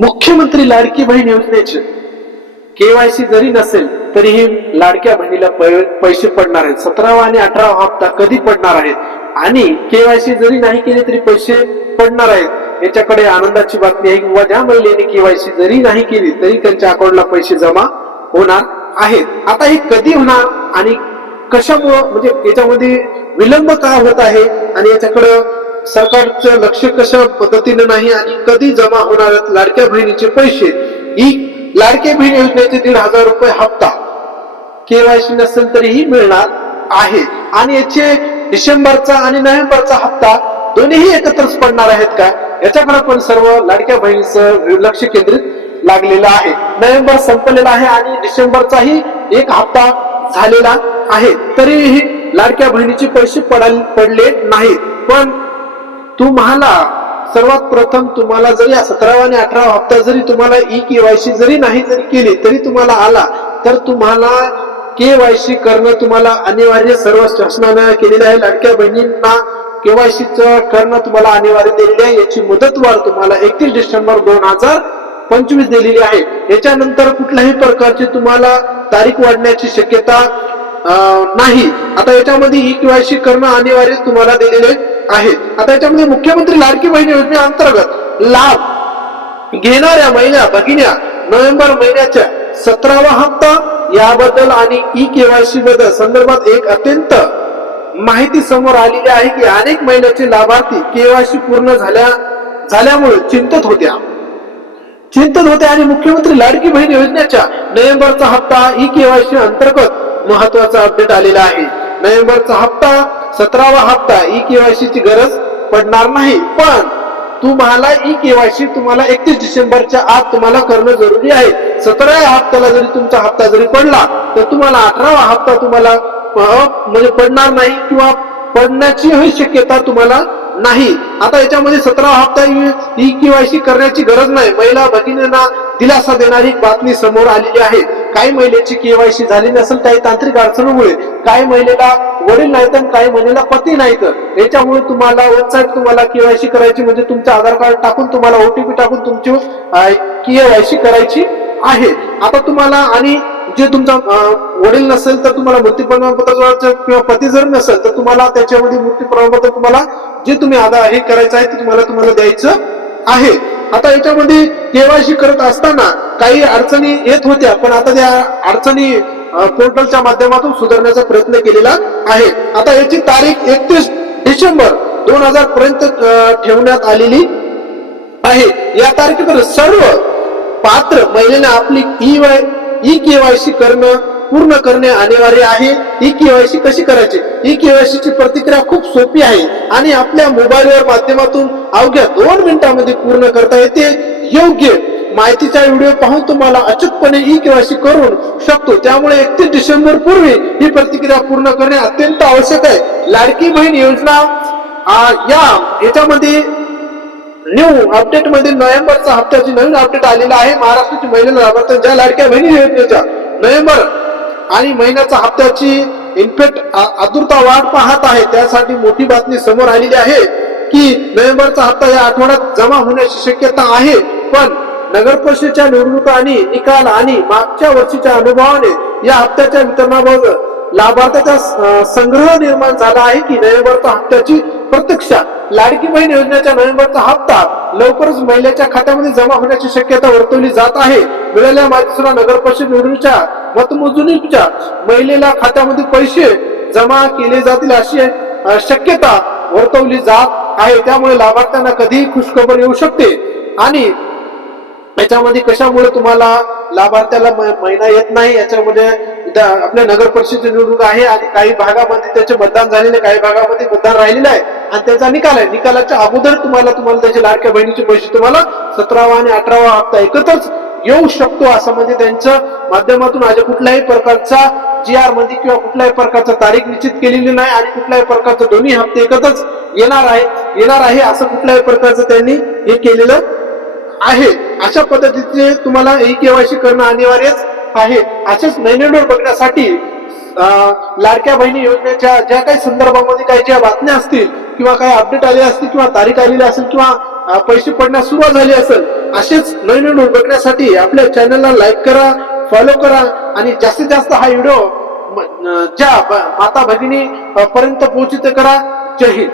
मुख्यमंत्री लाडकी बहीण योजनेचे. केवायसी जरी नसेल तरीही लाडक्या बहिणीला पै- पैसे पडणार आहेत. सतरावा आणि अठरावा हप्ता कधी पडणार आहेत? आणि केवायसी जरी नाही केली तरी पैसे पडणार आहेत. याच्याकडे आनंदाची बातमी आहे. किंवा ज्या महिलेने केवायसी जरी नाही केली तरी त्यांच्या अकाउंटला पैसे जमा होणार आहेत. आता हे कधी होणार आणि कशामुळं म्हणजे याच्यामध्ये विलंब का होत आहे? आणि याच्याकडं सरकारचं लक्ष कशा पद्धतीने नाही आणि कधी जमा होणार आहेत लाडक्या बहिणीचे पैसे? ही लाडक्या बहीण योजनेचे दीड हजार रुपये हप्ता केवायसी नसेल तरीही मिळणार आहे. आणि याचे डिसेंबरचा आणि नोव्हेंबरचा हप्ता दोन्हीही एकत्रच पडणार आहेत का? याच्याकडे पण सर्व लाडक्या बहिणीचं लक्ष केंद्रित लागलेलं आहे. नोव्हेंबर संपलेला आहे आणि डिसेंबरचाही एक हप्ता झालेला आहे. तरीही लाडक्या बहिणीचे पैसे पडले नाहीत. पण तुम्हाला सर्वात प्रथम तुम्हाला जरी सतरावा आणि अठरावा हप्ता जरी तुम्हाला ई केवायसी जरी नाही जरी केली तरी तुम्हाला आला तर तुम्हाला केवायसी करणं तुम्हाला अनिवार्य. सर्व शासनानं केलेलं आहे. लाडक्या बहिणींना केवायसी करणं तुम्हाला अनिवार्य दिलेली आहे. याची मुदतवाढ तुम्हाला एकतीस डिसेंबर दोन हजार पंचवीस दिलेली आहे. याच्यानंतर कुठल्याही प्रकारची तुम्हाला तारीख वाढण्याची शक्यता नाही. आता याच्यामध्ये ई केवायसी करणं अनिवार्य तुम्हाला दिलेले आहेत आता याच्यामध्ये मुख्यमंत्री लाडकी बहीण योजनेअंतर्गत लाभ घेणाऱ्या महिला भगिन्या नोव्हेंबर महिन्याच्या सतरावा हप्ता याबद्दल आणि ई केवायसी बद्दल संदर्भात एक अत्यंत माहिती समोर आलेली आहे की अनेक महिन्याचे लाभार्थी केवायसी पूर्ण झाल्या झाल्यामुळे चिंतत होत्या. चिंतन होते आणि मुख्यमंत्री लाडकी बहीण योजनेच्या नोव्हेंबरचा हप्ता ई केवायसी अंतर्गत महत्त्वाचा अपडेट आलेला आहे. नोव्हेंबरचा हप्ता सतरावा हप्ता ई केवायसी ची गरज पडणार नाही. पण तुम्हाला ई केवायसी तुम्हाला एकतीस डिसेंबरच्या आत तुम्हाला करणं जरुरी आहे. सतराव्या हप्त्याला जरी तुमचा हप्ता जरी पडला तर तुम्हाला अठरावा हप्ता तुम्हाला म्हणजे पडणार नाही किंवा पडण्याचीही शक्यता तुम्हाला नाही. आता याच्यामध्ये सतरा हप्ता ई केवायसी करण्याची गरज नाही. महिला भगिनींना दिलासा देणारी बातमी समोर आलेली आहे. काही महिलेची केवायसी झाली नसेल काही तांत्रिक अडचणीमुळे काही महिलेला वडील नाही तर काही महिलेला पती नाही तर याच्यामुळे तुम्हाला वेबसाईट तुम्हाला केवायसी करायची म्हणजे तुमचं आधार कार्ड टाकून तुम्हाला ओटीपी टाकून तुमची केवायसी करायची आहे. आता तुम्हाला आणि जे तुमचा वडील नसेल तर तुम्हाला मृत्यू प्रमाणपत्र किंवा पती जर नसेल तर तुम्हाला त्याच्यामध्ये मृत्यू प्रमाणपत्र तुम्हाला जे तुम्ही आधार हे करायचं आहे ते तुम्हाला तुम्हाला द्यायचं आहे. आता याच्यामध्ये केवायसी करत असताना काही अडचणी येत होत्या पण आता त्या अडचणी पोर्टलच्या माध्यमातून सुधारण्याचा प्रयत्न केलेला आहे. आता याची तारीख एकतीस डिसेंबर दोन हजार पर्यंत ठेवण्यात आलेली आहे. या तारखेपर्यंत सर्व पात्र महिलेने आपली ई वाय ई केवायसी करणं पूर्ण करणे अनिवार्य आहे. ही केवायसी कशी करायची? ही केवायसी ची प्रतिक्रिया खूप सोपी आहे आणि आपल्या मोबाईलवर माध्यमातून अवघ्या दोन मिनिटांमध्ये पूर्ण करता येते. योग्य माहितीचा व्हिडिओ पाहून तुम्हाला अचूकपणे ई केवायसी करून शकतो. त्यामुळे एकतीस डिसेंबर पूर्वी ही प्रतिक्रिया पूर्ण करणे अत्यंत आवश्यक आहे. लाडकी बहीण योजना या याच्यामध्ये न्यू अपडेटमध्ये नोव्हेंबरचा हप्त्याची नवीन अपडेट आलेला आहे. महाराष्ट्राची महिला लाभार्थी ज्या लाडक्या बहिणी योजनेच्या नोव्हेंबर आणि महिन्याचा हप्त्याची इनफेक्ट आतुरता वाढ पाहत आहे. त्यासाठी मोठी बातमी समोर आलेली आहे की नोव्हेंबरचा हप्ता या आठवड्यात जमा होण्याची शक्यता आहे. पण नगर परिषदेच्या निवडणुका आणि निकाल आणि मागच्या वर्षीच्या अनुभवाने या हप्त्याच्या वितरणाबाबत लाभार्थ्याचा संग्रह निर्माण झाला आहे की नोव्हेंबरच्या हप्त्याची प्रत्यक्षा लाडकी बहीण योजनेच्या नोव्हेंबरचा हप्ता लवकरच महिलेच्या खात्यामध्ये जमा होण्याची शक्यता वर्तवली जात आहे. मिळालेल्या माहितीसुद्धा नगर परिषद निवडणुकीच्या मतमोजणीच्या महिलेला खात्यामध्ये पैसे जमा केले जातील अशी शक्यता वर्तवली जात आहे. त्यामुळे लाभार्थ्यांना कधीही खुशखबर येऊ शकते. आणि याच्यामध्ये कशामुळे तुम्हाला लाभार्थ्याला महिना येत नाही याच्यामध्ये आपल्या नगर परिषदेची निवडणूक आहे आणि काही भागामध्ये त्याचे मतदान झालेले काही भागामध्ये मतदान राहिलेलं आहे. आणि त्याचा निकाल आहे. निकालाच्या अगोदर तुम्हाला तुम्हाला त्याचे लाडक्या बहिणीचे पैसे तुम्हाला सतरावा आणि अठरावा हप्ता एकत्रच येऊ शकतो असं म्हणजे त्यांच्या माध्यमातून आज कुठल्याही प्रकारचा जी आरमध्ये किंवा कुठल्याही प्रकारचा तारीख निश्चित केलेली नाही आणि कुठल्याही प्रकारचे दोन्ही हप्ते एकत्रच येणार आहे येणार आहे असं कुठल्याही प्रकारचं त्यांनी हे केलेलं आहे. अशा पद्धतीचे तुम्हाला ई केवायसी करणं अनिवार्यच आहे. असेच नैनेडोर बघण्यासाठी लाडक्या बहिणी योजनेच्या ज्या काही संदर्भामध्ये काही ज्या बातम्या असतील किंवा काही अपडेट आले असतील किंवा तारीख आलेली असेल किंवा पैसे पडण्यास सुरुवात झाली असेल असेच नवीन व्हिडिओ बघण्यासाठी आपल्या चॅनलला लाईक करा फॉलो करा आणि जास्तीत जास्त हा व्हिडिओ ज्या माता भगिनी पर्यंत पोहोचित करा. जय हिंद.